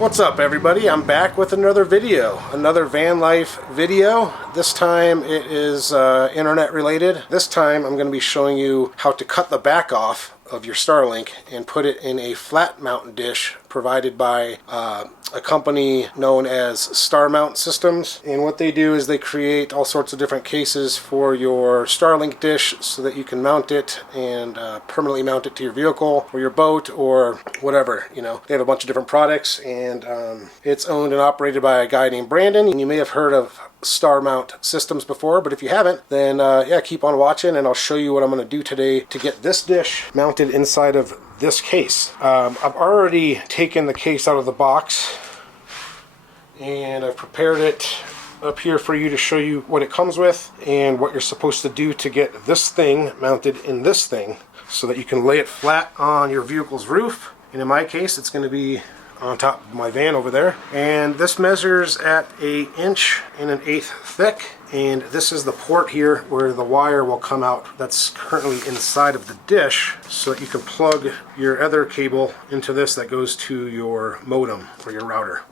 What's up everybody? I'm back with another video, another van life video. This time it is internet related. This time I'm going to be showing you how to cut the back off of your Starlink and put it in a flat mount dish provided by a company known as Starmount systems. And what they do is they create all sorts of different cases for your Starlink dish so that you can mount it and permanently mount it to your vehicle or your boat or whatever. You know, they have a bunch of different products, and it's owned and operated by a guy named Brandon. And you may have heard of Starmount systems before, but if you haven't, then yeah, keep on watching and I'll show you what I'm going to do today to get this dish mounted inside of this case. I've already taken the case out of the box and I've prepared it up here for you to show you what it comes with and what you're supposed to do to get this thing mounted in this thing so that you can lay it flat on your vehicle's roof. And in my case, it's going to be on top of my van over there, and this measures at 1 1/8 thick, and this is the port here where the wire will come out that's currently inside of the dish, so that you can plug your other cable into this that goes to your modem or your router.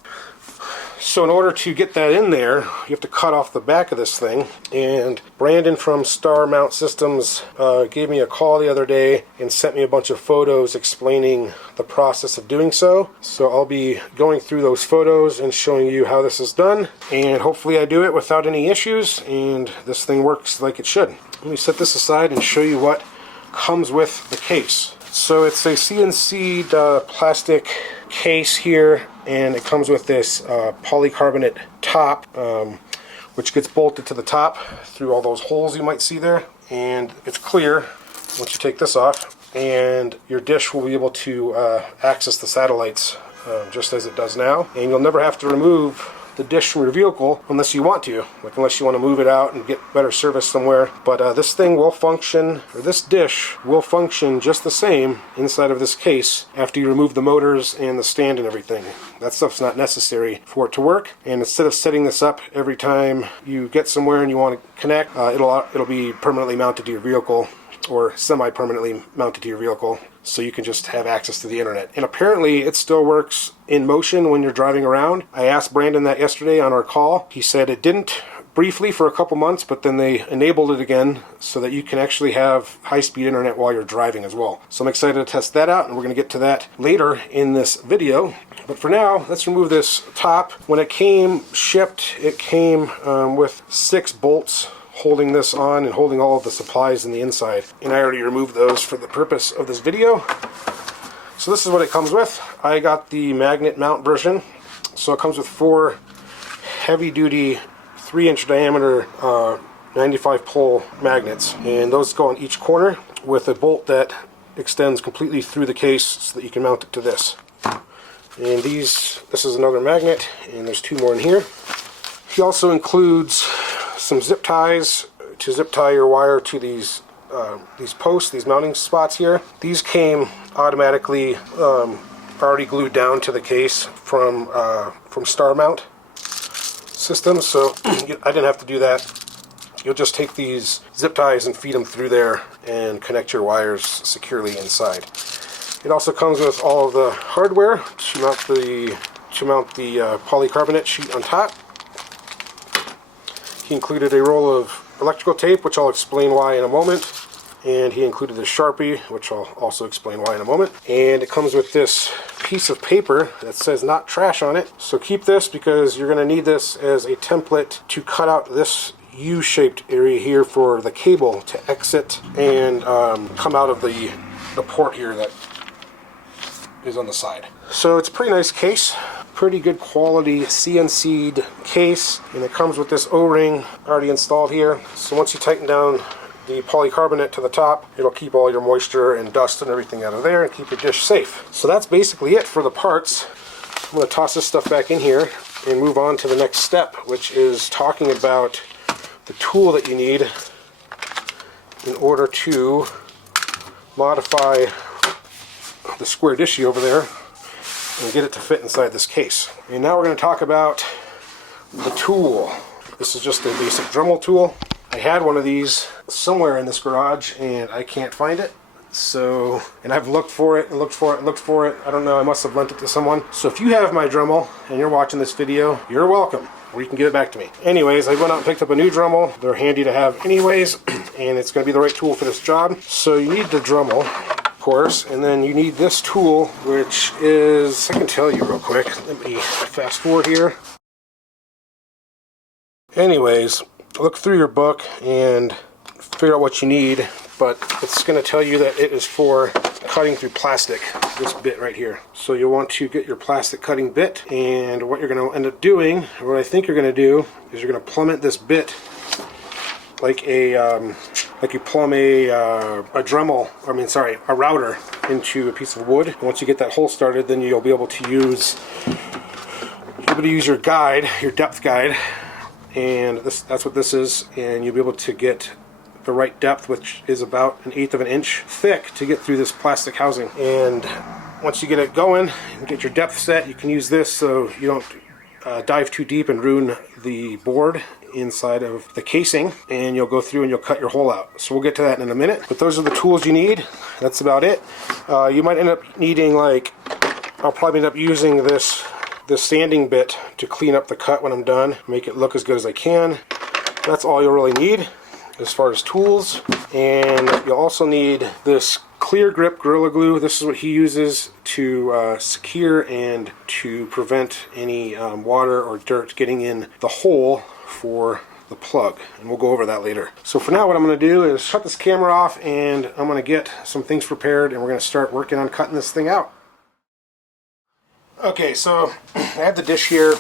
So in order to get that in there, you have to cut off the back of this thing, and Brandon from Starmount Systems gave me a call the other day and sent me a bunch of photos explaining the process of doing so. So I'll be going through those photos and showing you how this is done, and hopefully I do it without any issues and this thing works like it should. Let me set this aside and show you what comes with the case. So it's a CNC'd plastic case here, and it comes with this polycarbonate top, which gets bolted to the top through all those holes you might see there, and it's clear once you take this off, and your dish will be able to access the satellites just as it does now, and you'll never have to remove the dish from your vehicle unless you want to, like unless you want to move it out and get better service somewhere. But this thing will function, or this dish will function just the same inside of this case after you remove the motors and the stand and everything. That stuff's not necessary for it to work, and instead of setting this up every time you get somewhere and you want to connect, it'll be permanently mounted to your vehicle, or semi-permanently mounted to your vehicle, so you can just have access to the internet. And apparently it still works in motion when you're driving around. I asked Brandon that yesterday on our call. He said it didn't briefly for a couple months, but then they enabled it again so that you can actually have high-speed internet while you're driving as well. So I'm excited to test that out, and we're going to get to that later in this video. But for now, let's remove this top. When it came shipped, it came with 6 bolts holding this on and holding all of the supplies in the inside, and I already removed those for the purpose of this video. So this is what it comes with. I got the magnet mount version, so it comes with 4 heavy-duty 3-inch diameter 95 pole magnets, and those go on each corner with a bolt that extends completely through the case so that you can mount it to this. And this is another magnet, and there's 2 more in here. He also includes some zip ties to zip tie your wire to these posts, these mounting spots here. These came automatically already glued down to the case from Starmount systems, so I didn't have to do that. You'll just take these zip ties and feed them through there and connect your wires securely inside. It also comes with all of the hardware to mount the polycarbonate sheet on top. He included a roll of electrical tape, which I'll explain why in a moment, and he included a Sharpie, which I'll also explain why in a moment. And it comes with this piece of paper that says "not trash" on it, so keep this because you're going to need this as a template to cut out this U-shaped area here for the cable to exit and come out of the port here that is on the side. So it's a pretty nice case. Pretty good quality CNC'd case, and it comes with this O-ring already installed here. So once you tighten down the polycarbonate to the top, it'll keep all your moisture and dust and everything out of there and keep your dish safe. So that's basically it for the parts. I'm going to toss this stuff back in here and move on to the next step, which is talking about the tool that you need in order to modify the square dishy over there and get it to fit inside this case. And now we're going to talk about the tool. This is just a basic Dremel tool. I had one of these somewhere in this garage and I can't find it. So, and I've looked for it and looked for it and looked for it. I don't know, I must have lent it to someone. So if you have my Dremel and you're watching this video, you're welcome. Or you can give it back to me. Anyways, I went out and picked up a new Dremel. They're handy to have anyways, and it's going to be the right tool for this job. So you need the Dremel, of course, and then you need this tool, which is, I can tell you real quick. Let me fast forward here. Anyways, look through your book and figure out what you need, but it's going to tell you that it is for cutting through plastic, this bit right here. So you'll want to get your plastic cutting bit, and what you're going to end up doing, or what I think you're going to do, is you're going to plummet this bit like like you plumb a Dremel, a router into a piece of wood. And once you get that hole started, then you'll be able to use your guide, your depth guide, and that's what this is, and you'll be able to get the right depth, which is about 1/8 of an inch thick, to get through this plastic housing. And once you get it going and get your depth set, you can use this so you don't dive too deep and ruin the board inside of the casing, and you'll go through and you'll cut your hole out. So we'll get to that in a minute, but those are the tools you need. That's about it. You might end up needing, like, I'll probably end up using this sanding bit to clean up the cut when I'm done, make it look as good as I can. That's all you'll really need as far as tools. And you'll also need this clear grip Gorilla Glue. This is what he uses to secure and to prevent any water or dirt getting in the hole for the plug, and we'll go over that later. So for now, what I'm going to do is shut this camera off, and I'm going to get some things prepared, and we're going to start working on cutting this thing out. Okay, so I have the dish here,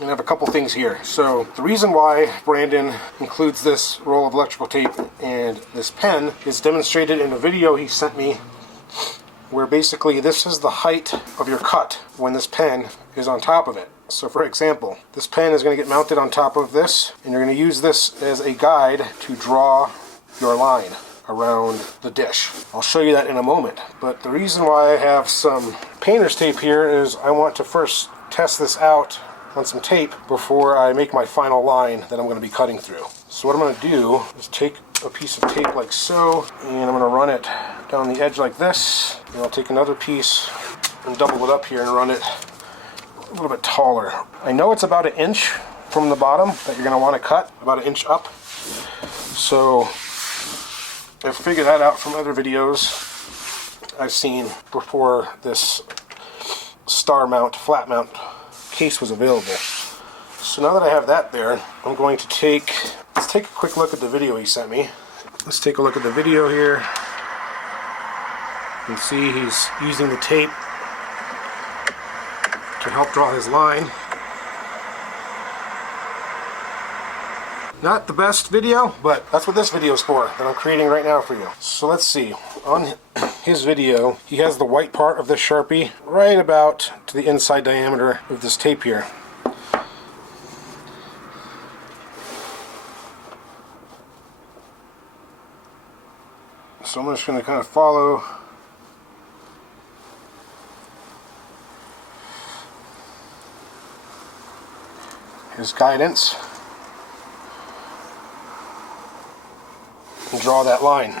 and I have a couple things here. So the reason why Brandon includes this roll of electrical tape and this pen is demonstrated in a video he sent me, where basically this is the height of your cut when this pen is on top of it. So for example, this pen is going to get mounted on top of this, and you're going to use this as a guide to draw your line around the dish. I'll show you that in a moment. But the reason why I have some painter's tape here is I want to first test this out on some tape before I make my final line that I'm going to be cutting through. So what I'm going to do is take a piece of tape like so, and I'm going to run it down the edge like this, and I'll take another piece and double it up here and run it a little bit taller. I know it's about 1 inch from the bottom that you're going to want to cut, about 1 inch up. So I've figured that out from other videos I've seen before this Starmount, flat mount case was available. So now that I have that there, I'm going to let's take a quick look at the video he sent me. Let's take a look at the video here. You can see he's using the tape to help draw his line. Not the best video, but that's what this video is for, that I'm creating right now for you. So let's see. On his video, he has the white part of the Sharpie right about to the inside diameter of this tape here. So I'm just going to kind of follow his guidance and draw that line.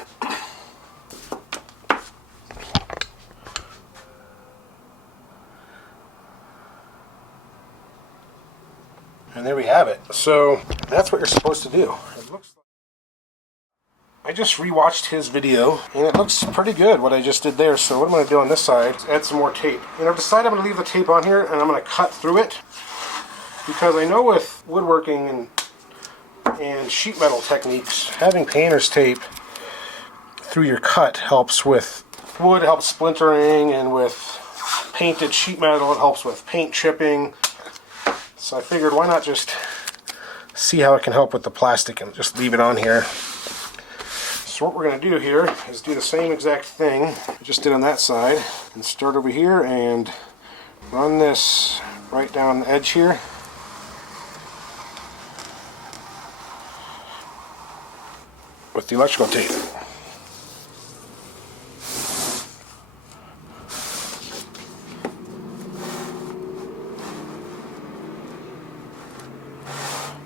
And there we have it. So that's what you're supposed to do. It looks like I just rewatched his video, and it looks pretty good what I just did there. So what I'm going to do on this side is add some more tape. And I've decided I'm going to leave the tape on here, and I'm going to cut through it, because I know with woodworking and sheet metal techniques, having painter's tape through your cut helps with wood, it helps splintering, and with painted sheet metal it helps with paint chipping. So I figured, why not just see how it can help with the plastic and just leave it on here. So what we're going to do here is do the same exact thing we just did on that side, and start over here and run this right down the edge here. With the electrical tape.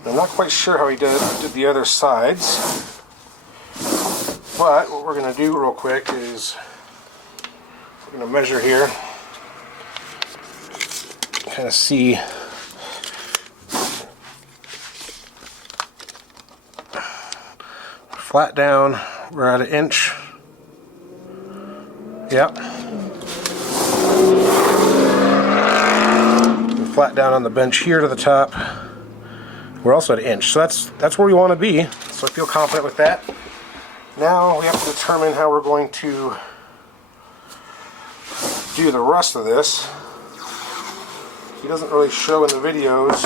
I'm not quite sure how he did the other sides. But what we're going to do real quick is we're going to measure here, kind of see flat down, we're at 1 inch. Yep. And flat down on the bench here to the top, we're also at 1 inch. So that's where we want to be. So I feel confident with that. Now we have to determine how we're going to do the rest of this. He doesn't really show in the videos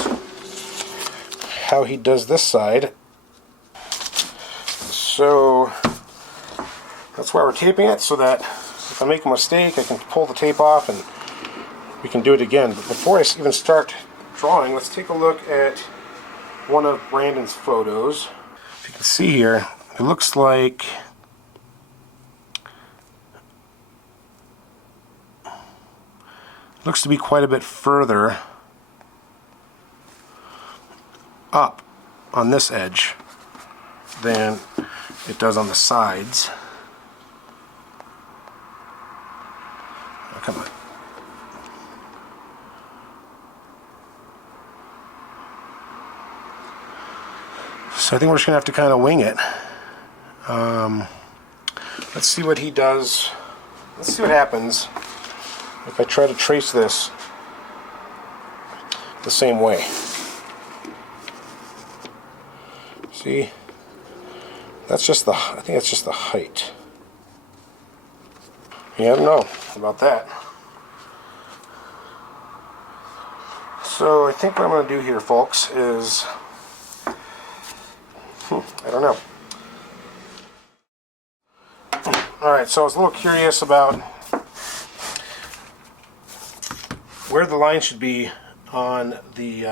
how he does this side. So that's why we're taping it, so that if I make a mistake I can pull the tape off and we can do it again. But before I even start drawing, let's take a look at one of Brandon's photos. If you can see here, it looks like to be quite a bit further up on this edge than it does on the sides. Oh, come on. So I think we're just going to have to kind of wing it. Let's see what he does. Let's see what happens if I try to trace this the same way. See? That's just I think that's just the height. Yeah, I don't know about that. So I think what I'm going to do here, folks, is I don't know. Alright, so I was a little curious about where the line should be on the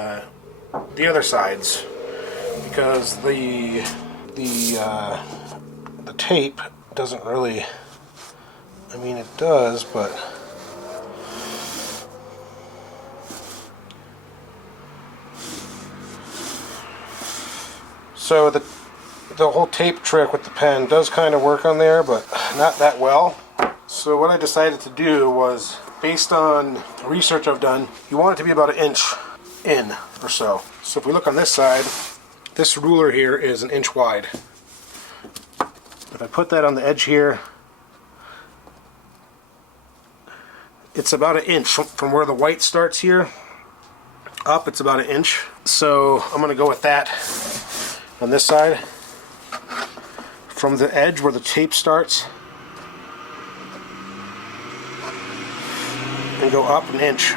other sides, because the tape doesn't really, I mean it does, but so the whole tape trick with the pen does kind of work on there, but not that well. So what I decided to do was, based on research I've done, you want it to be about 1 inch in or so. So if we look on this side, this ruler here is 1 inch wide. If I put that on the edge here, it's about 1 inch from where the white starts here up. It's about 1 inch. So I'm going to go with that on this side. From the edge where the tape starts, and go up 1 inch.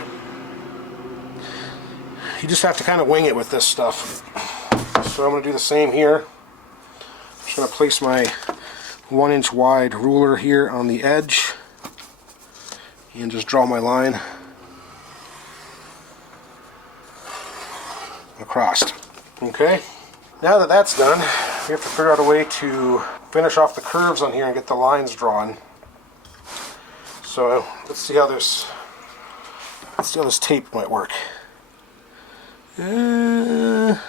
You just have to kind of wing it with this stuff. So I'm going to do the same here. I'm just going to place my 1 inch wide ruler here on the edge and just draw my line across. Okay, now that that's done, we have to figure out a way to finish off the curves on here and get the lines drawn. So let's see how this tape might work. It's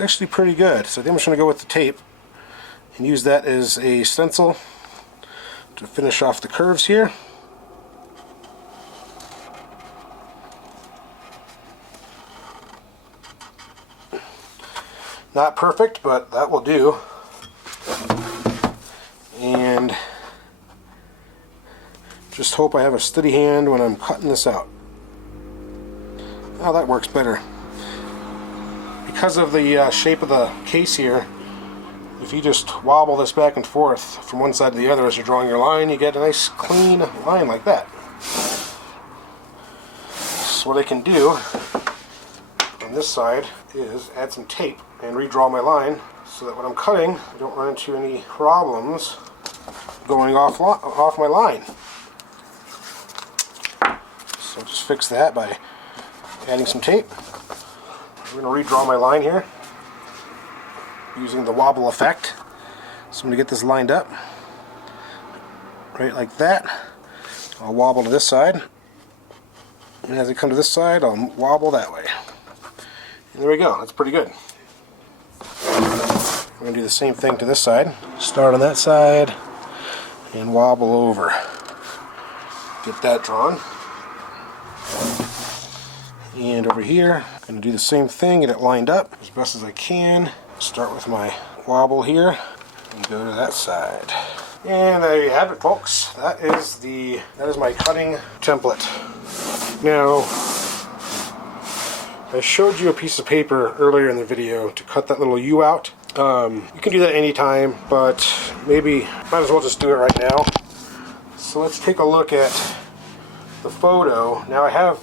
actually pretty good. So I think I'm just going to go with the tape and use that as a stencil to finish off the curves here. Not perfect, but that will do. And just hope I have a steady hand when I'm cutting this out. Oh, that works better. Because of the shape of the case here, if you just wobble this back and forth from one side to the other as you're drawing your line, you get a nice clean line like that. So what I can do on this side is add some tape and redraw my line so that when I'm cutting, I don't run into any problems going off my line. So I'll just fix that by adding some tape. I'm going to redraw my line here using the wobble effect. So I'm going to get this lined up right like that. I'll wobble to this side, and as I come to this side, I'll wobble that way. And there we go. That's pretty good. We're going to do the same thing to this side. Start on that side and wobble over. Get that drawn. And over here, I'm going to do the same thing, get it lined up as best as I can. Start with my wobble here and go to that side. And there you have it, folks. That is my cutting template. Now, I showed you a piece of paper earlier in the video to cut that little U out. You can do that anytime, but maybe might as well just do it right now. So let's take a look at the photo. Now I have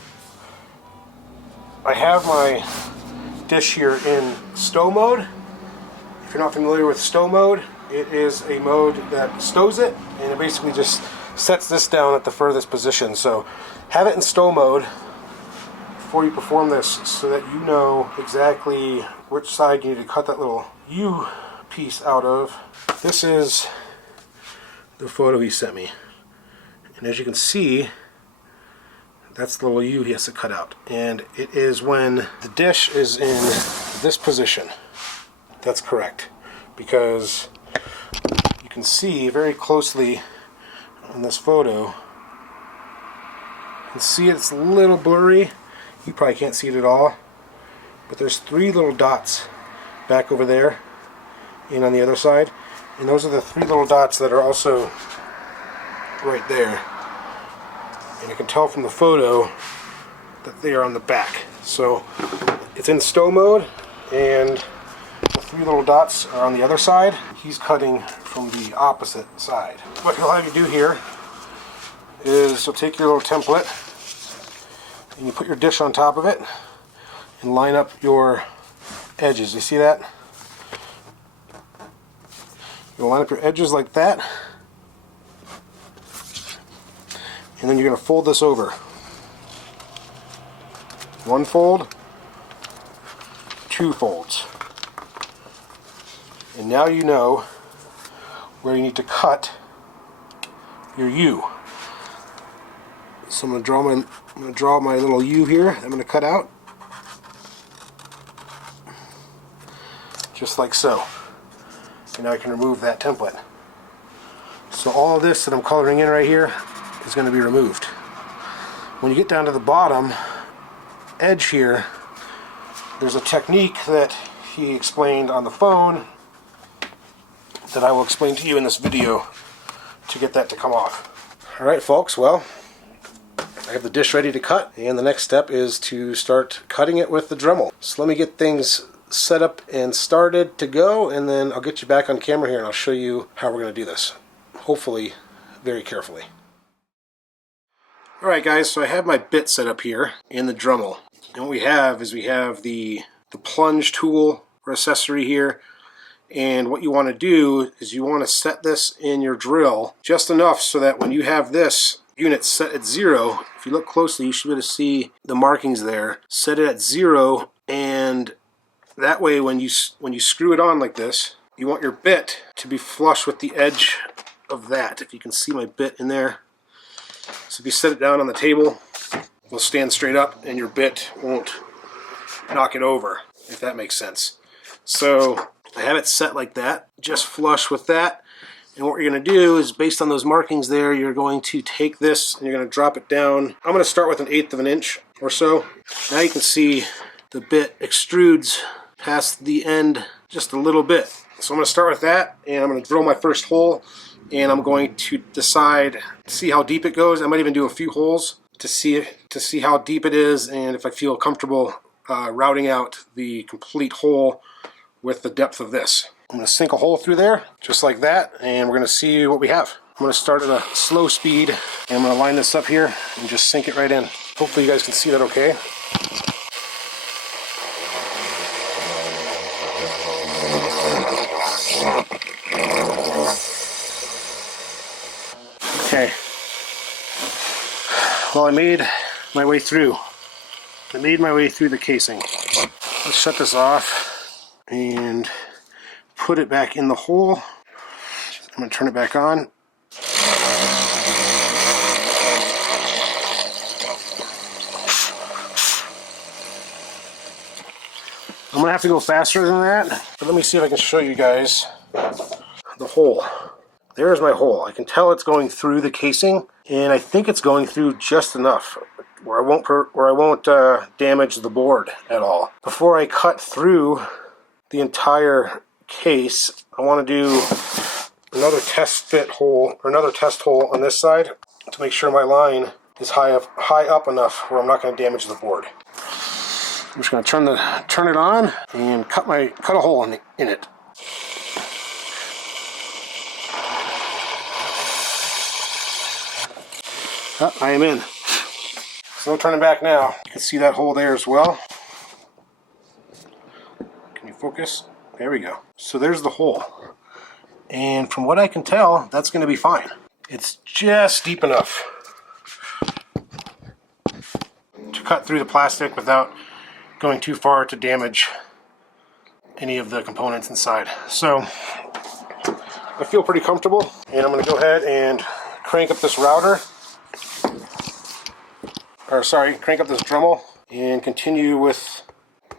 my dish here in stow mode. If you're not familiar with stow mode, it is a mode that stows it, and it basically just sets this down at the furthest position. So have it in stow mode before you perform this so that you know exactly which side you need to cut that little U piece out of. This is the photo he sent me. And as you can see, that's the little U he has to cut out. And it is when the dish is in this position. That's correct. Because you can see very closely on this photo, you can see it's a little blurry. You probably can't see it at all. But there's 3 little dots back over there and on the other side. And those are the 3 little dots that are also right there. And you can tell from the photo that they are on the back. So it's in stow mode, and the 3 little dots are on the other side. He's cutting from the opposite side. What he'll have you do here is you'll take your little template and you put your dish on top of it and line up your edges. You see that? You'll line up your edges like that, and then you're going to fold this over. 1 fold, 2 folds. And now you know where you need to cut your U. So I'm going to draw my little U here. I'm going to cut out just like so. And now I can remove that template. So all of this that I'm coloring in right here is going to be removed. When you get down to the bottom edge here, there's a technique that he explained on the phone that I will explain to you in this video to get that to come off. Alright folks, well, I have the dish ready to cut, and the next step is to start cutting it with the Dremel. So let me get things set up and started to go, and then I'll get you back on camera here and I'll show you how we're going to do this. Hopefully very carefully. Alright guys, so I have my bit set up here in the Dremel. And what we have is the plunge tool or accessory here. And what you want to do is you want to set this in your drill just enough so that when you have this unit set at 0, if you look closely you should be able to see the markings there. Set it at 0, and that way when you screw it on like this, you want your bit to be flush with the edge of that. If you can see my bit in there. So if you set it down on the table, it'll stand straight up and your bit won't knock it over, if that makes sense. So I have it set like that, just flush with that. And what you're going to do is, based on those markings there, you're going to take this and you're going to drop it down. I'm going to start with 1/8 of an inch or so. Now you can see the bit extrudes past the end just a little bit. So I'm going to start with that, and I'm going to drill my first hole, and I'm going to decide, see how deep it goes. I might even do a few holes to see how deep it is, and if I feel comfortable routing out the complete hole with the depth of this. I'm going to sink a hole through there, just like that, and we're going to see what we have. I'm going to start at a slow speed, and I'm going to line this up here and just sink it right in. Hopefully you guys can see that okay. Okay. Well, I made my way through. The casing. Let's shut this off and put it back in the hole. I'm going to turn it back on. I'm I'm gonna have to go faster than that, but let me see if I can show you guys the hole. There's my hole. I can tell it's going through the casing, and I think it's going through just enough where I won't damage the board at all. Before I cut through the entire case, I want to do another test fit hole, or another test hole on this side to make sure my line is high up enough where I'm not going to damage the board. I'm just going to turn it on and cut a hole in it. Oh, I am in. So turning back now. You can see that hole there as well. Can you focus? There we go. So there's the hole. And from what I can tell, that's going to be fine. It's just deep enough to cut through the plastic without going too far to damage any of the components inside. So I feel pretty comfortable, and I'm going to go ahead and crank up this router. Crank up this Dremel and continue with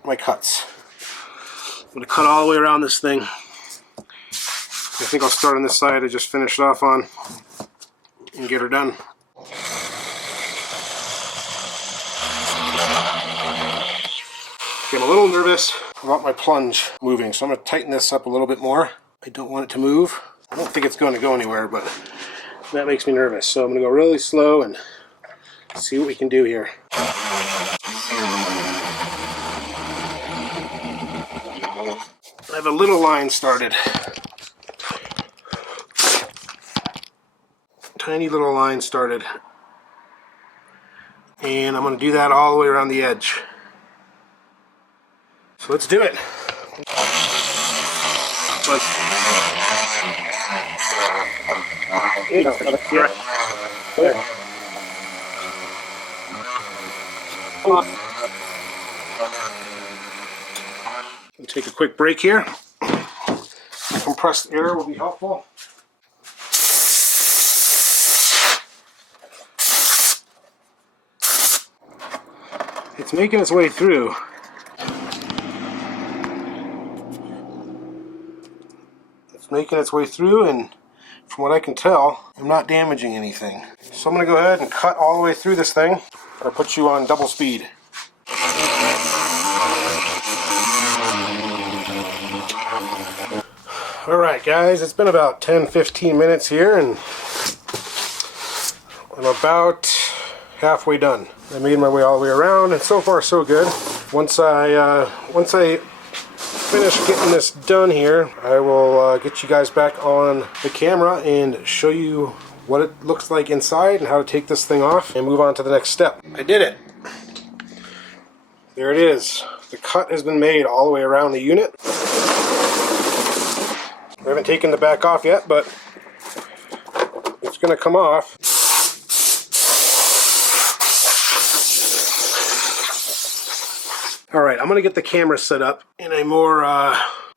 my cuts. I'm going to cut all the way around this thing. I think I'll start on this side I just finished off on and get her done. Okay, I'm a little nervous about my plunge moving, so I'm going to tighten this up a little bit more. I don't want it to move. I don't think it's going to go anywhere, but that makes me nervous. So I'm going to go really slow and see what we can do here. I have a little line started. Tiny little line started. And I'm going to do that all the way around the edge. So let's do it. Take a quick break here. Compressed air will be helpful. It's making its way through. And from what I can tell, I'm not damaging anything. So I'm going to go ahead and cut all the way through this thing, or put you on double speed. Alright guys, it's been about 10-15 minutes here, and I'm about halfway done. I made my way all the way around, and so far so good. Once I finish getting this done here, I will get you guys back on the camera and show you what it looks like inside and how to take this thing off and move on to the next step. I did it! There it is. The cut has been made all the way around the unit. I haven't taken the back off yet, but it's going to come off. Alright, I'm going to get the camera set up in a more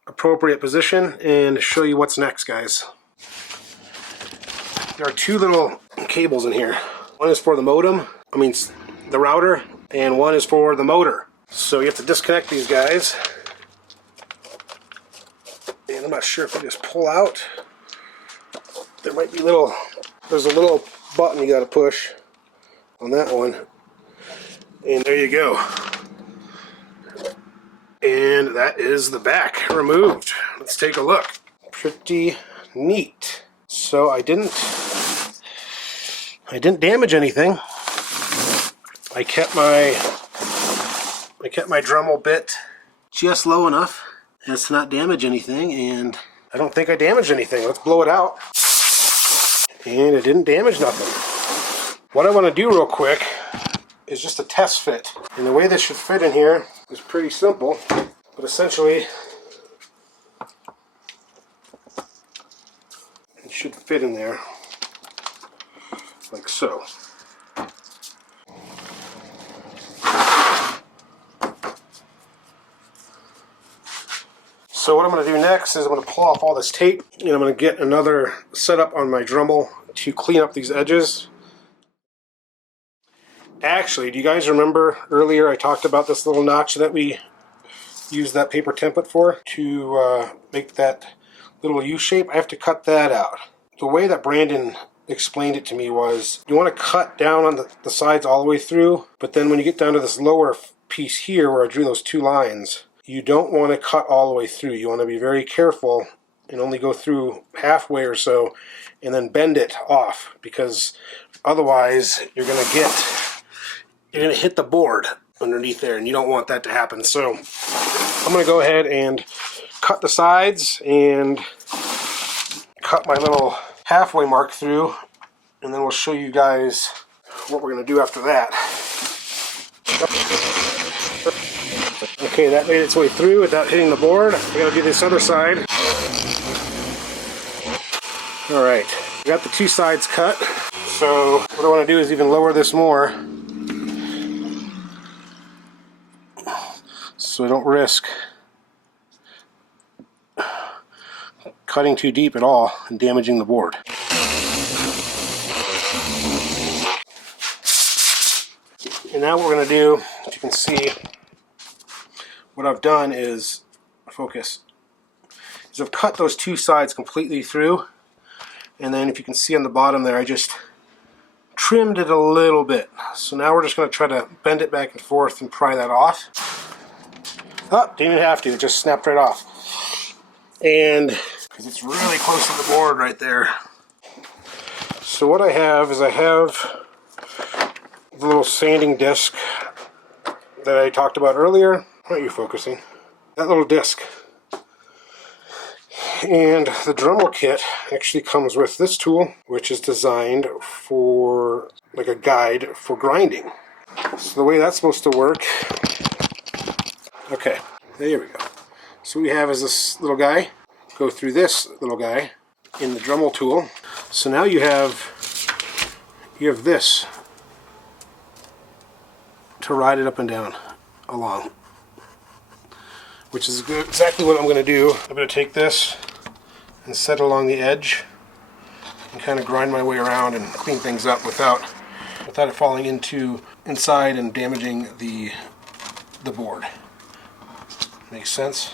appropriate position and show you what's next, guys. There are two little cables in here. One is for the modem, the router, and one is for the motor. So you have to disconnect these guys. And I'm not sure if I just pull out. There might be there's a little button you got to push on that one. And there you go. And that is the back removed. Let's take a look. Pretty neat. So I didn't damage anything. I kept my Dremel bit just low enough as to not damage anything, and I don't think I damaged anything. Let's blow it out. And it didn't damage nothing. What I want to do real quick is just a test fit. And the way this should fit in here is pretty simple, but essentially it should fit in there like so. So what I'm going to do next is I'm going to pull off all this tape, and I'm going to get another setup on my Dremel to clean up these edges. Actually, do you guys remember earlier I talked about this little notch that we used that paper template for to make that little U shape. I have to cut that out. The way that Brandon explained it to me was you want to cut down on the sides all the way through, but then when you get down to this lower piece here where I drew those two lines, you don't want to cut all the way through. You want to be very careful and only go through halfway or so and then bend it off, because otherwise you're going to hit the board underneath there, and you don't want that to happen. So I'm going to go ahead and cut the sides and cut my little halfway mark through, and then we'll show you guys what we're going to do after that. Okay, that made its way through without hitting the board. We got to do this other side. Alright, we got the two sides cut. So what I want to do is even lower this more, so I don't risk cutting too deep at all and damaging the board. And now what we're going to do, as you can see, what I've done is, focus, is I've cut those two sides completely through, and then if you can see on the bottom there, I just trimmed it a little bit. So now we're just going to try to bend it back and forth and pry that off. Oh, didn't even have to, it just snapped right off. And because it's really close to the board right there. So what I have is I have the little sanding disc that I talked about earlier. Why aren't you focusing? That little disc. And the Dremel kit actually comes with this tool, which is designed for like a guide for grinding. So the way that's supposed to work, okay, there we go. So what we have is this little guy, go through this little guy in the Dremel tool. So now you have this to ride it up and down along, which is exactly what I'm going to do. I'm going to take this and set it along the edge and kind of grind my way around and clean things up without it falling inside and damaging the board. Makes sense?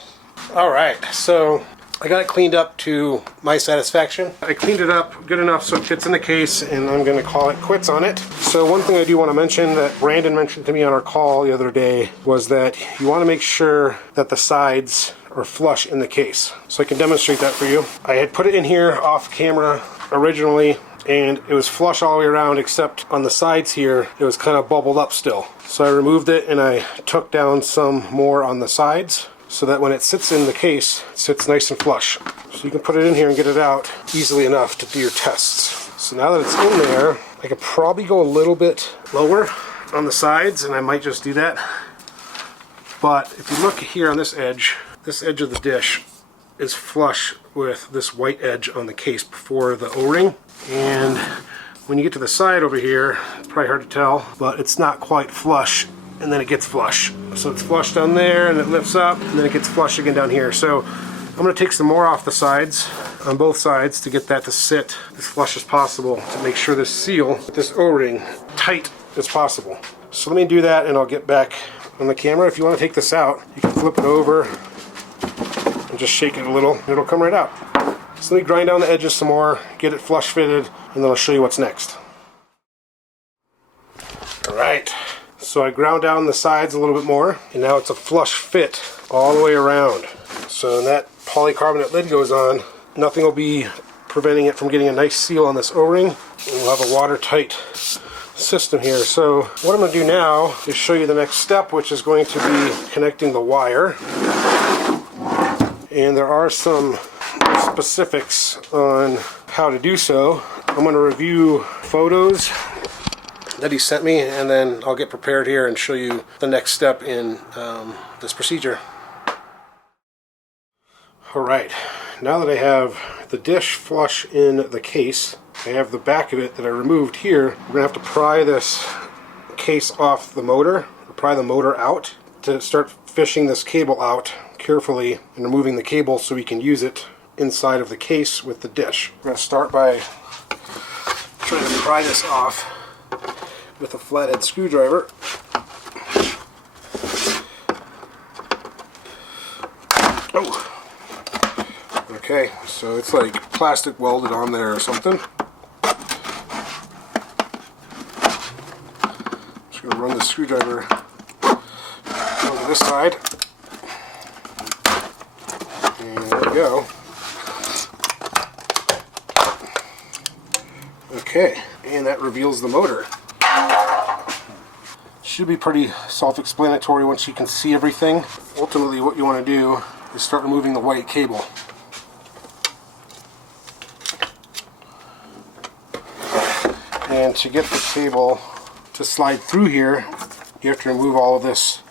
Alright, so I got it cleaned up to my satisfaction. I cleaned it up good enough so it fits in the case, and I'm going to call it quits on it. So one thing I do want to mention that Brandon mentioned to me on our call the other day was that you want to make sure that the sides are flush in the case. So I can demonstrate that for you. I had put it in here off camera originally, and it was flush all the way around, except on the sides here it was kind of bubbled up still. So I removed it and I took down some more on the sides, so that when it sits in the case, it sits nice and flush. So you can put it in here and get it out easily enough to do your tests. So now that it's in there, I could probably go a little bit lower on the sides, and I might just do that. But if you look here on this edge of the dish is flush with this white edge on the case before the O-ring. And when you get to the side over here, it's probably hard to tell, but it's not quite flush, and then it gets flush. So it's flush down there, and it lifts up, and then it gets flush again down here. So I'm going to take some more off the sides, on both sides, to get that to sit as flush as possible, to make sure this seal, this O-ring, tight as possible. So let me do that, and I'll get back on the camera. If you want to take this out, you can flip it over and just shake it a little, and it'll come right out. So let me grind down the edges some more, get it flush fitted, and then I'll show you what's next. Alright, so I ground down the sides a little bit more, and now it's a flush fit all the way around. So when that polycarbonate lid goes on, nothing will be preventing it from getting a nice seal on this O-ring, and we'll have a watertight system here. So what I'm going to do now is show you the next step, which is going to be connecting the wire. And there are some specifics on how to do so. I'm going to review photos that he sent me, and then I'll get prepared here and show you the next step in this procedure. Alright, now that I have the dish flush in the case, I have the back of it that I removed here. We're going to have to pry this case off the motor, or pry the motor out, to start fishing this cable out carefully and removing the cable so we can use it inside of the case with the dish. We're going to start by trying to pry this off with a flathead screwdriver. Oh, okay, so it's like plastic welded on there or something. Just gonna run the screwdriver onto this side. And there we go. Okay, and that reveals the motor. Should be pretty self-explanatory once you can see everything. Ultimately, what you want to do is start removing the white cable. And to get the cable to slide through here, you have to remove all of this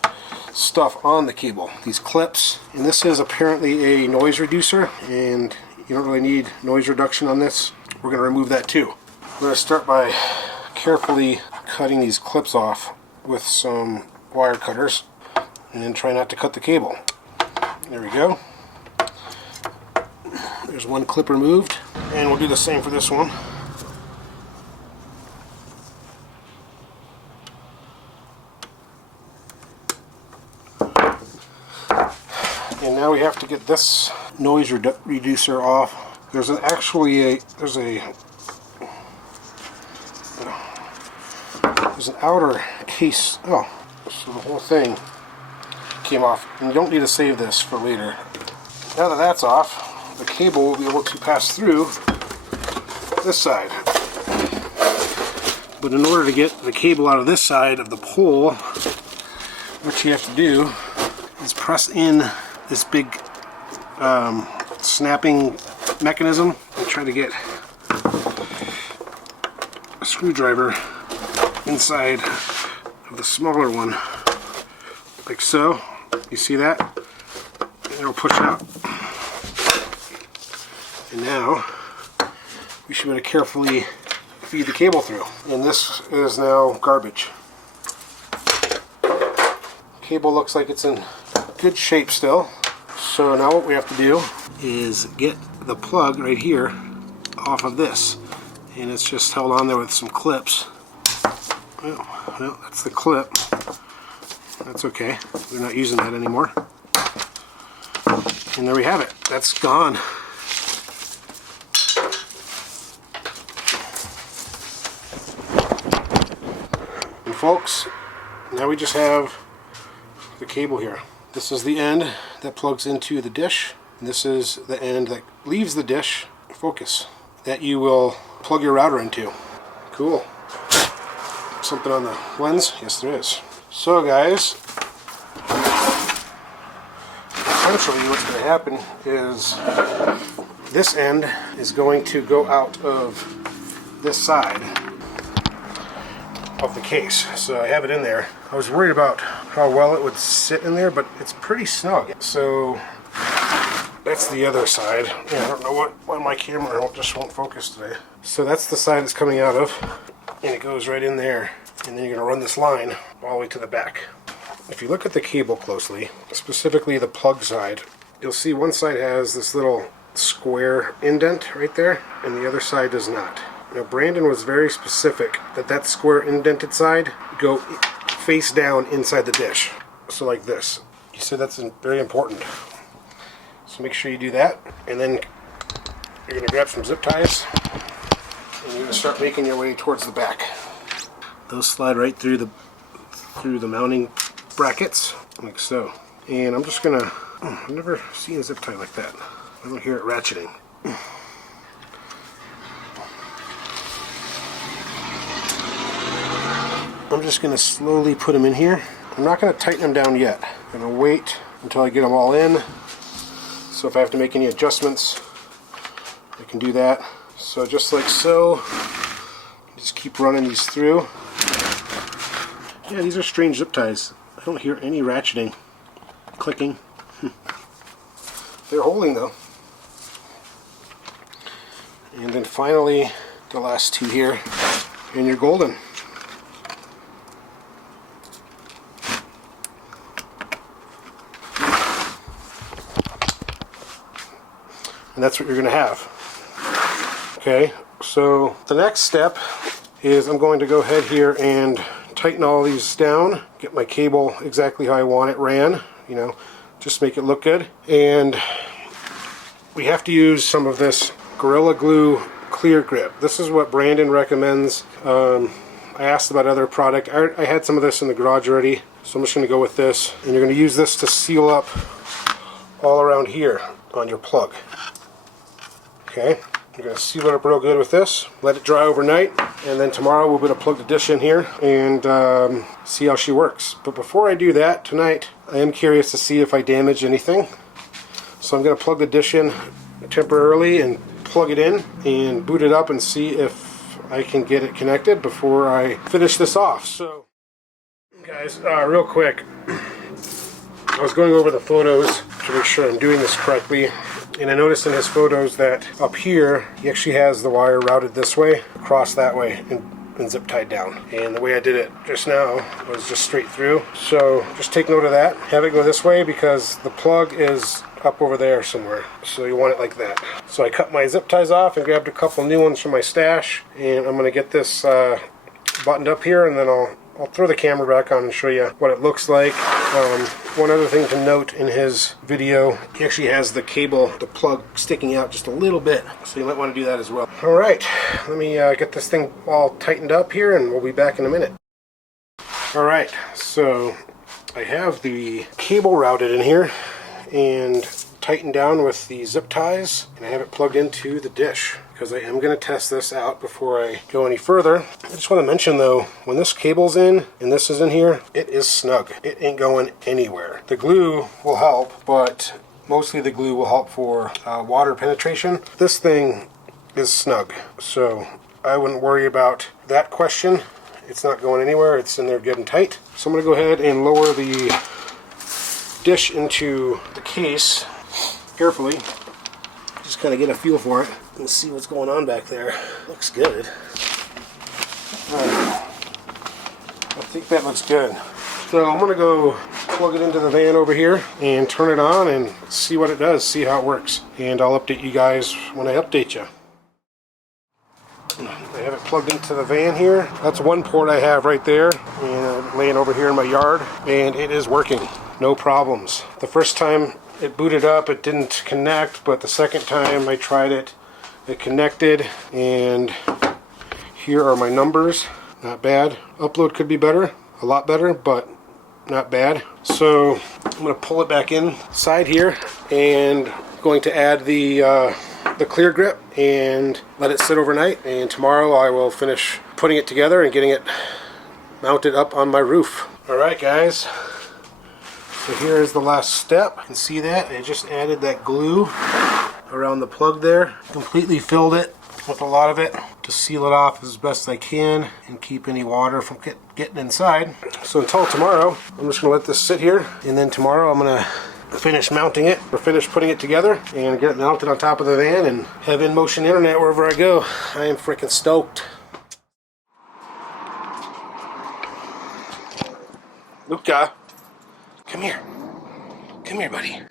stuff on the cable, these clips. And this is apparently a noise reducer, and you don't really need noise reduction on this. We're going to remove that too. I'm going to start by carefully cutting these clips off with some wire cutters, and then try not to cut the cable. There we go. There's one clip removed, and we'll do the same for this one. And now we have to get this noise reducer off. There's an outer case. Oh, so the whole thing came off. And you don't need to save this for later. Now that that's off, the cable will be able to pass through this side. But in order to get the cable out of this side of the pole, what you have to do is press in this big snapping mechanism and try to get a screwdriver inside of the smaller one, like so. You see that? And it'll push out. And now we should be able to carefully feed the cable through. And this is now garbage. Cable looks like it's in good shape still. So now what we have to do is get the plug right here off of this. And it's just held on there with some clips. Well, that's the clip. That's okay. We're not using that anymore. And there we have it. That's gone. And folks, now we just have the cable here. This is the end that plugs into the dish, and this is the end that leaves the dish, focus, that you will plug your router into. Cool. Something on the lens? Yes, there is. So guys, essentially what's going to happen is this end is going to go out of this side of the case. So I have it in there. I was worried about how well it would sit in there, but it's pretty snug. So that's the other side. Yeah, I don't know why my camera just won't focus today. So that's the side it's coming out of, and it goes right in there. And then you're going to run this line all the way to the back. If you look at the cable closely, specifically the plug side, you'll see one side has this little square indent right there, and the other side does not. Now Brandon was very specific that that square indented side go face down inside the dish. So like this. He said that's very important. So make sure you do that, and then you're going to grab some zip ties, and you're going to start making your way towards the back. Those slide right through the mounting brackets, like so. And I'm just gonna, I've never seen a zip tie like that. I don't hear it ratcheting. I'm just gonna slowly put them in here. I'm not gonna tighten them down yet. I'm gonna wait until I get them all in. So if I have to make any adjustments, I can do that. So just like so, just keep running these through. Yeah, these are strange zip ties. I don't hear any ratcheting, clicking. They're holding though. And then finally, the last two here, and you're golden. And that's what you're going to have. Okay, so the next step is I'm going to go ahead here and tighten all these down, get my cable exactly how I want it ran, you know, just make it look good. And we have to use some of this Gorilla Glue clear grip. This is what Brandon recommends. I asked about other product. I had some of this in the garage already, so I'm just going to go with this. And you're going to use this to seal up all around here on your plug. Okay, you're going to seal it up real good with this. Let it dry overnight, and then tomorrow we'll be able to plug the dish in here and see how she works. But before I do that tonight, I am curious to see if I damage anything. So I'm going to plug the dish in temporarily and plug it in and boot it up and see if I can get it connected before I finish this off. So guys, real quick, I was going over the photos to make sure I'm doing this correctly, and I noticed in his photos that up here he actually has the wire routed this way, across that way, and zip tied down. And the way I did it just now was just straight through. So just take note of that. Have it go this way because the plug is up over there somewhere, so you want it like that. So I cut my zip ties off and grabbed a couple new ones from my stash, and I'm going to get this buttoned up here, and then I'll throw the camera back on and show you what it looks like. One other thing to note in his video, he actually has the cable, the plug sticking out just a little bit, so you might want to do that as well. Alright, let me get this thing all tightened up here, and we'll be back in a minute. Alright, so I have the cable routed in here and tightened down with the zip ties, and I have it plugged into the dish because I am going to test this out before I go any further. I just want to mention though, when this cable's in and this is in here, it is snug. It ain't going anywhere. The glue will help, but mostly the glue will help for water penetration. This thing is snug, so I wouldn't worry about that question. It's not going anywhere. It's in there good and tight. So I'm going to go ahead and lower the dish into the case carefully, just kind of get a feel for it and see what's going on back there. Looks good. I think that looks good. So I'm going to go plug it into the van over here and turn it on and see what it does, see how it works. And I'll update you guys when I update you. I have it plugged into the van here. That's one port I have right there, and laying over here in my yard, and it is working. No problems. The first time it booted up, it didn't connect, but the second time I tried it, it connected, and here are my numbers. Not bad. Upload could be better, a lot better, but not bad. So I'm going to pull it back inside here, and going to add the clear grip and let it sit overnight, and tomorrow I will finish putting it together and getting it mounted up on my roof. Alright guys, so here is the last step. You can see that I just added that glue around the plug there, completely filled it with a lot of it to seal it off as best I can and keep any water from getting inside. So until tomorrow, I'm just going to let this sit here, and then tomorrow I'm going to finish mounting it, or finish putting it together and get it mounted on top of the van and have in-motion internet wherever I go. I am freaking stoked. Luca, come here. Come here, buddy.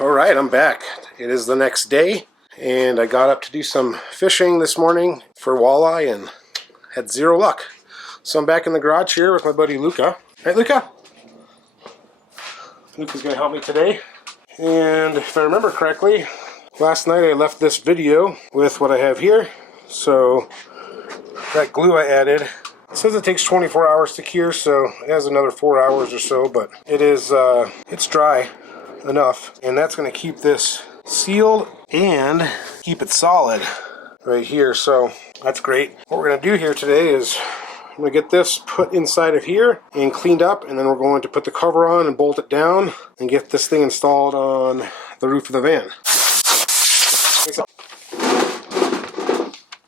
Alright, I'm back. It is the next day, and I got up to do some fishing this morning for walleye and had zero luck. So I'm back in the garage here with my buddy Luca. Right, Luca? Luca's going to help me today. And if I remember correctly, last night I left this video with what I have here. So that glue I added, it says it takes 24 hours to cure, so it has another 4 hours or so, but it is it's dry enough, and that's going to keep this sealed and keep it solid right here. So that's great. What we're going to do here today is I'm going to get this put inside of here and cleaned up, and then we're going to put the cover on and bolt it down and get this thing installed on the roof of the van.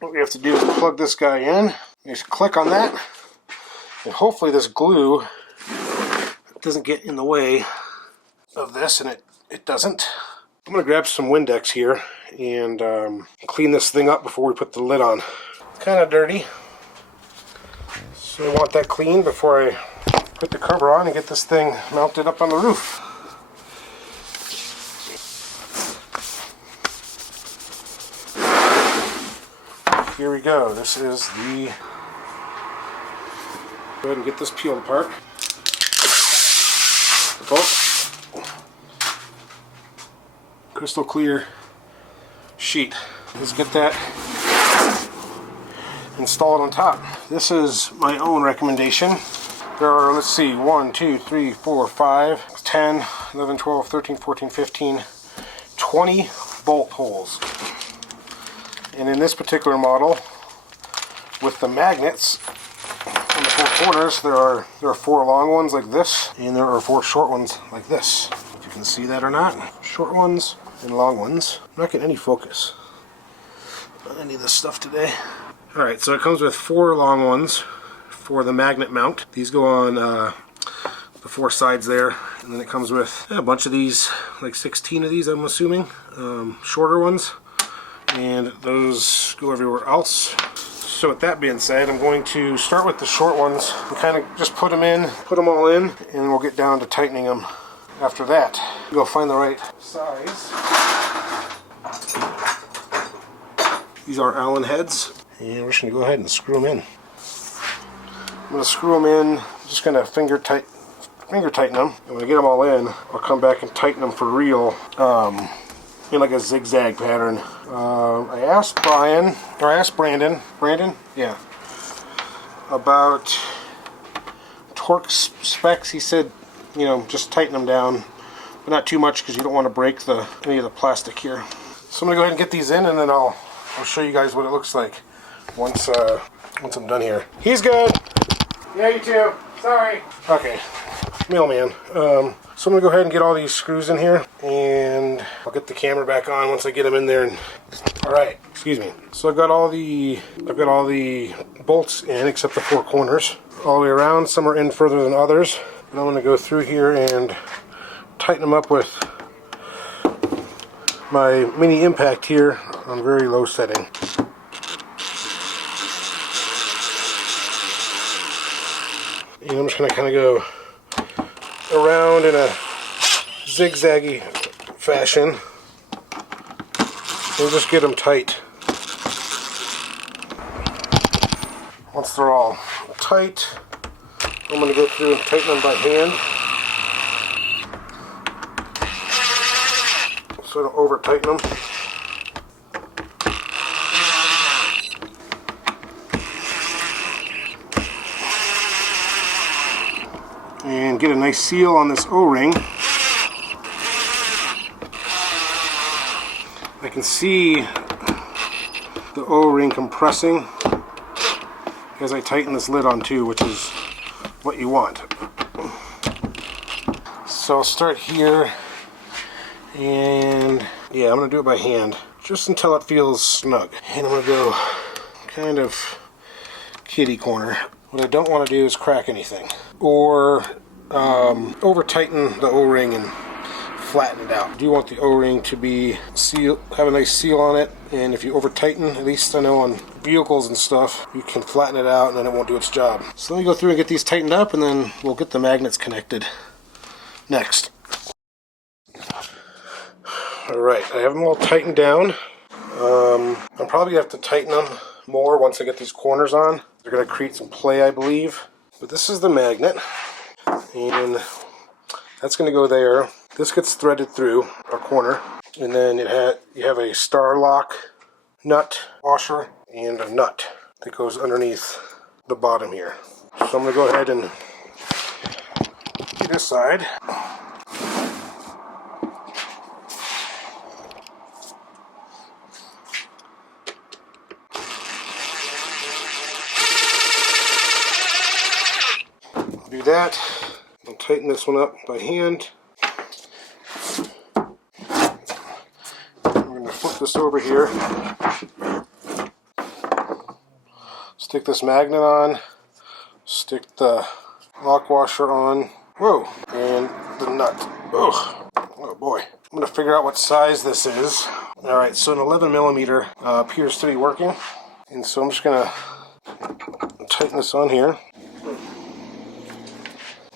What we have to do is plug this guy in. You just click on that, and hopefully this glue doesn't get in the way of this, and it doesn't. I'm going to grab some Windex here and clean this thing up before we put the lid on. It's kind of dirty, so I want that clean before I put the cover on and get this thing mounted up on the roof. here we go. This is the... Go ahead and get this peeled apart. The bolt. Crystal clear sheet. Let's get that installed on top. This is my own recommendation. There are, let's see, 1, 2, 3, 4, 5, 10, 11, 12, 13, 14, 15, 20 bolt holes. And in this particular model, with the magnets on the four corners, there are 4 long ones like this, and there are 4 short ones like this. If you can see that or not. Short ones and long ones. I'm not getting any focus on any of this stuff today. Alright, so it comes with 4 long ones for the magnet mount. These go on the 4 sides there, and then it comes with a bunch of these, like 16 of these I'm assuming, shorter ones, and those go everywhere else. So with that being said, I'm going to start with the short ones and kind of just put them all in, and we'll get down to tightening them after that. Go find the right size. These are Allen heads, and we're just going to go ahead and screw them in. I'm going to screw them in, just going to finger tighten them, and when I get them all in, I'll come back and tighten them for real, in like a zigzag pattern. I asked Brandon, yeah, about torque specs. He said, you know, just tighten them down, but not too much because you don't want to break any of the plastic here. So I'm going to go ahead and get these in, and then I'll show you guys what it looks like once I'm done here. He's good. Yeah, you too. Sorry. Okay, mailman. So I'm gonna go ahead and get all these screws in here, and I'll get the camera back on once I get them in there. All right, excuse me. So I've got all the bolts in except the 4 corners all the way around. Some are in further than others, and I'm gonna go through here and tighten them up with my mini impact here on very low setting. And I'm just going to kind of go around in a zigzaggy fashion and just get them tight. Once they're all tight, I'm going to go through and tighten them by hand so I don't over tighten them. And get a nice seal on this O-ring. I can see the O-ring compressing as I tighten this lid on too, which is what you want. So I'll start here, and yeah, I'm going to do it by hand just until it feels snug. And I'm going to go kind of kitty corner. What I don't want to do is crack anything or over tighten the O-ring and flatten it out. You want the O-ring to be have a nice seal on it, and if you over tighten, at least I know on vehicles and stuff, you can flatten it out and then it won't do its job. So let me go through and get these tightened up, and then we'll get the magnets connected next. Alright, I have them all tightened down. I'm probably going to have to tighten them more once I get these corners on. They're going to create some play, I believe. But this is the magnet, and that's going to go there. This gets threaded through a corner, and then you have a Starlock nut washer and a nut that goes underneath the bottom here. So I'm going to go ahead and do this side. Do that. I'll tighten this one up by hand. I'm going to flip this over here. Stick this magnet on. Stick the lock washer on. Whoa! And the nut. Ugh. Oh boy. I'm going to figure out what size this is. Alright, so an 11mm appears to be working. And so I'm just going to tighten this on here.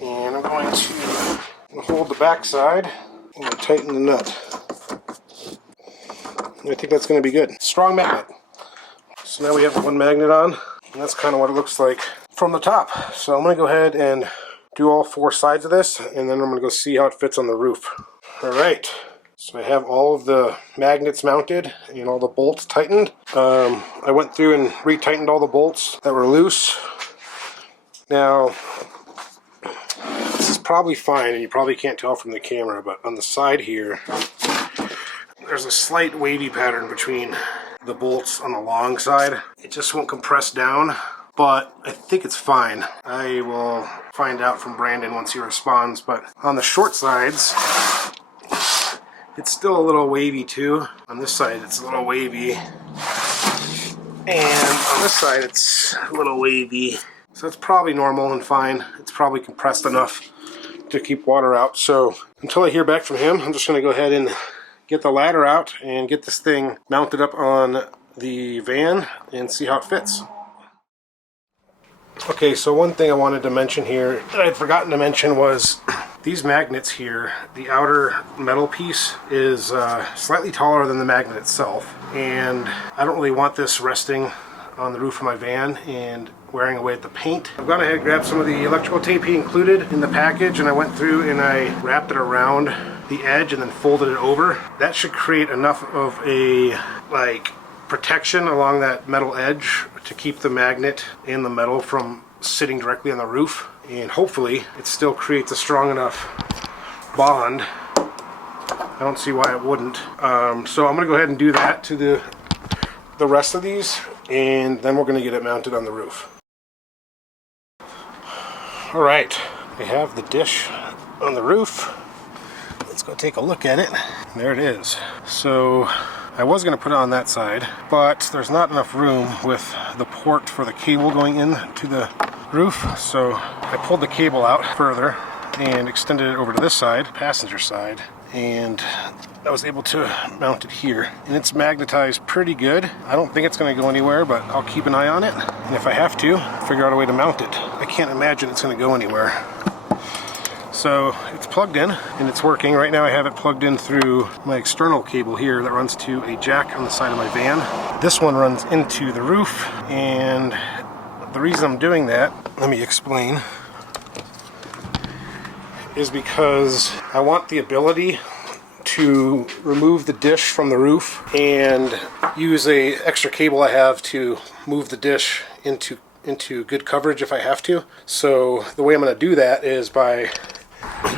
And I'm going to hold the back side and tighten the nut. I think that's going to be good. Strong magnet. So now we have one magnet on, and that's kind of what it looks like from the top. So I'm going to go ahead and do all 4 sides of this, and then I'm going to go see how it fits on the roof. Alright, so I have all of the magnets mounted and all the bolts tightened. I went through and retightened all the bolts that were loose. Now, this is probably fine, and you probably can't tell from the camera, but on the side here, there's a slight wavy pattern between the bolts on the long side. It just won't compress down, but I think it's fine. I will find out from Brandon once he responds, but on the short sides, it's still a little wavy too. On this side, it's a little wavy, and on this side, it's a little wavy. So it's probably normal and fine. It's probably compressed enough to keep water out. So until I hear back from him, I'm just going to go ahead and get the ladder out and get this thing mounted up on the van and see how it fits. Okay, so one thing I wanted to mention here that I'd forgotten to mention was these magnets here. The outer metal piece is slightly taller than the magnet itself, and I don't really want this resting on the roof of my van and wearing away at the paint. I've gone ahead and grabbed some of the electrical tape he included in the package, and I went through and I wrapped it around the edge and then folded it over. That should create enough of a protection along that metal edge to keep the magnet and the metal from sitting directly on the roof, and hopefully it still creates a strong enough bond. I don't see why it wouldn't. So I'm going to go ahead and do that to the rest of these, and then we're going to get it mounted on the roof. Alright, we have the dish on the roof. Let's go take a look at it. There it is. So I was going to put it on that side, but there's not enough room with the port for the cable going in to the roof, so I pulled the cable out further and extended it over to this side, passenger side, and I was able to mount it here. And it's magnetized pretty good. I don't think it's going to go anywhere, but I'll keep an eye on it, and if I have to, figure out a way to mount it. I can't imagine it's going to go anywhere. So it's plugged in and it's working. Right now I have it plugged in through my external cable here that runs to a jack on the side of my van. This one runs into the roof, and the reason I'm doing that, let me explain, is because I want the ability to remove the dish from the roof and use a extra cable I have to move the dish into good coverage if I have to. So the way I'm going to do that is by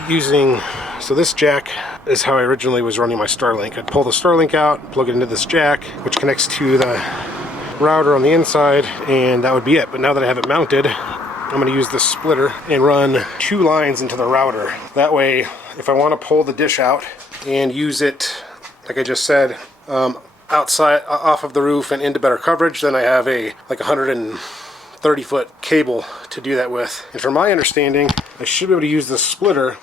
using, so this jack is how I originally was running my Starlink. I'd pull the Starlink out, plug it into this jack, which connects to the router on the inside, and that would be it. But now that I have it mounted, I'm going to use this splitter and run 2 lines into the router. That way, if I want to pull the dish out and use it, like I just said, outside, off of the roof and into better coverage, then I have a 130-foot cable to do that with. And from my understanding, I should be able to use this splitter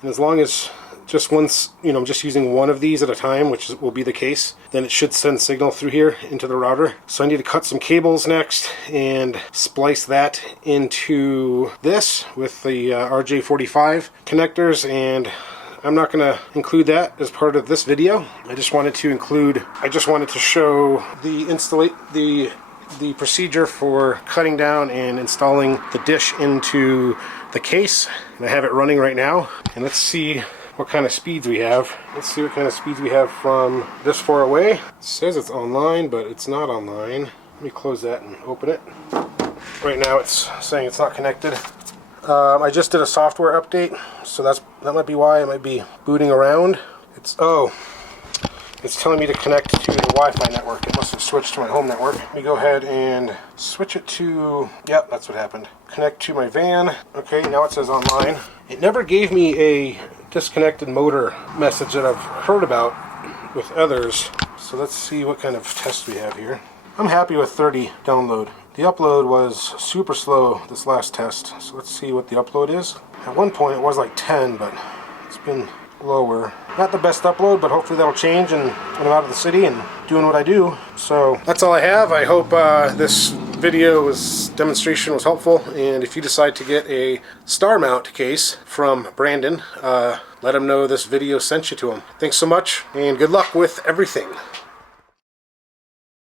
and as long as just once, I'm just using one of these at a time, which will be the case, then it should send signal through here into the router. So I need to cut some cables next and splice that into this with the RJ45 connectors, and I'm not going to include that as part of this video. I just wanted to show the procedure for cutting down and installing the dish into the case. And I have it running right now, and let's see what kind of speeds we have. Let's see what kind of speeds we have from this far away. It says it's online, but it's not online. Let me close that and open it. Right now it's saying it's not connected. I just did a software update, so that might be why it might be booting around. It's telling me to connect to the Wi-Fi network. It must have switched to my home network. Let me go ahead and switch it to, yep, that's what happened. Connect to my van. Okay, now it says online. It never gave me a disconnected motor message that I've heard about with others. So let's see what kind of test we have here. I'm happy with 30 download. The upload was super slow this last test, so let's see what the upload is. At one point it was like 10, but it's been lower. Not the best upload, but hopefully that'll change and when I'm out of the city and doing what I do. So that's all I have. I hope this demonstration was helpful, and if you decide to get a Starmount case from Brandon, let him know this video sent you to him. Thanks so much, and good luck with everything.